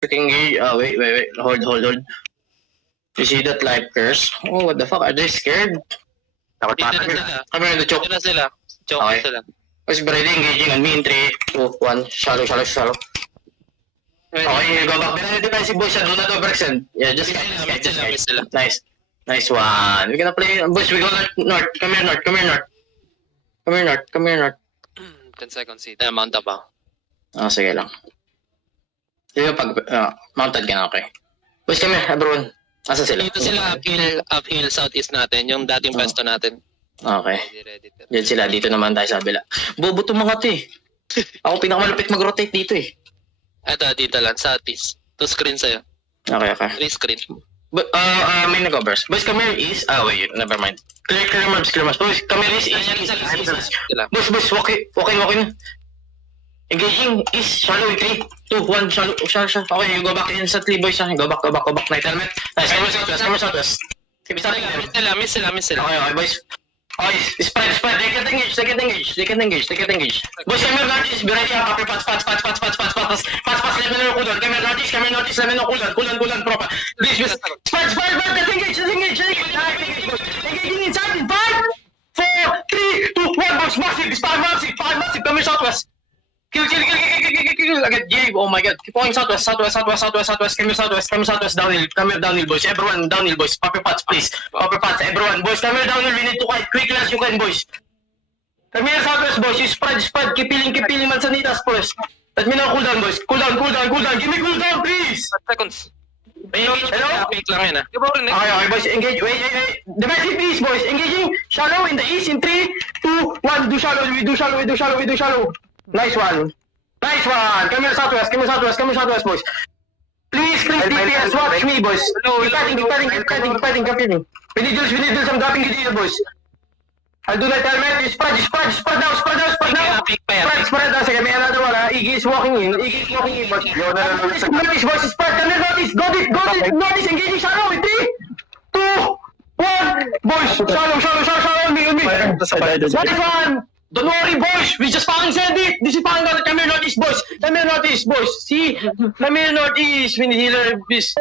Freaking wait. Hold. You see that life curse? Oh, what the fuck? Are they scared? Dito na sila. Come here, the choke. Dito na sila. Choke Okay. sila. Was ready engaging on me in 3, 2, 1. Shallow. Okay, you go back. Pero defensive boys, do not overextend. Yeah, just guide. Miss sila. Nice one. We're gonna play, boys, we go north. Come here, north. Come here, north. 10 seconds seat. Mount up ako. Ah, sige lang. Sige, pag mounted ka na, okay. Boys, come here, everyone. Asa sila? Dito sila uphill southeast natin, yung dating pwesto natin. Okay. Ready. Diyan sila, dito naman tayo sa kabila. Bobo to mga to eh. Ako pinakamalapit mag-rotate dito eh. Eto, dito lang, southeast. 2 screen sa'yo. Okay. 3 screen. But, may nag-overs. Boys, come here is... wait, never mind. Clear maps. Boys, come here is... Sila. Boys, walking na. Engaging is shallow, 3, 2, 1, shallow. Okay, you go back instantly, boys. Go back. Night helmet. Nice, come here southwest. Miss sila. Okay, boys. Okay, spread. They can engage. Boys, come here, Northeast. Be ready, upper pass. Let me know cooldown. Come here, Northeast. Let me know cooldown, proper. Please, spread. Let's engage. Engaging inside in 5, 4, 3, 2, 1. Boys, massive. 5 massive. Come here, southwest. Kill. Again, Gabe. Oh my god. Keep going southwest. Come here, southwest. Downhill. Come here, downhill, boys. Everyone, downhill, boys. Upper paths, please. Everyone. Boys, come here, downhill. We need to fight quick as you can, boys. Come here, southwest, boys. You spread. Keep healing, Mansanitas, boys. Let me know cooldown, boys. Cooldown. Give me cooldown, please. Seconds. Hello? Fake lang yan ah. Okay, boys. Engage. Wait. Defensive, please, boys. Engaging shallow in the east in 3, 2, 1. We do shallow. Nice one. Come here, southwest, boys. Please, DPS, watch me, boys. Keep fighting. We need to do some dropping here, boys. I'll do that helmet. Spread now. Spread now. Sige, may another one, ha. Iggy is walking in, boys. Notice, boys, spread. Come here, notice. Notice, engaging shallow in 3, 2, 1. Boys, shallow, on me. Nice one. Don't worry, boys. We just fucking said it. This is fucking got come here, Northeast, boys. See? Come here, Northeast. We need healer, please.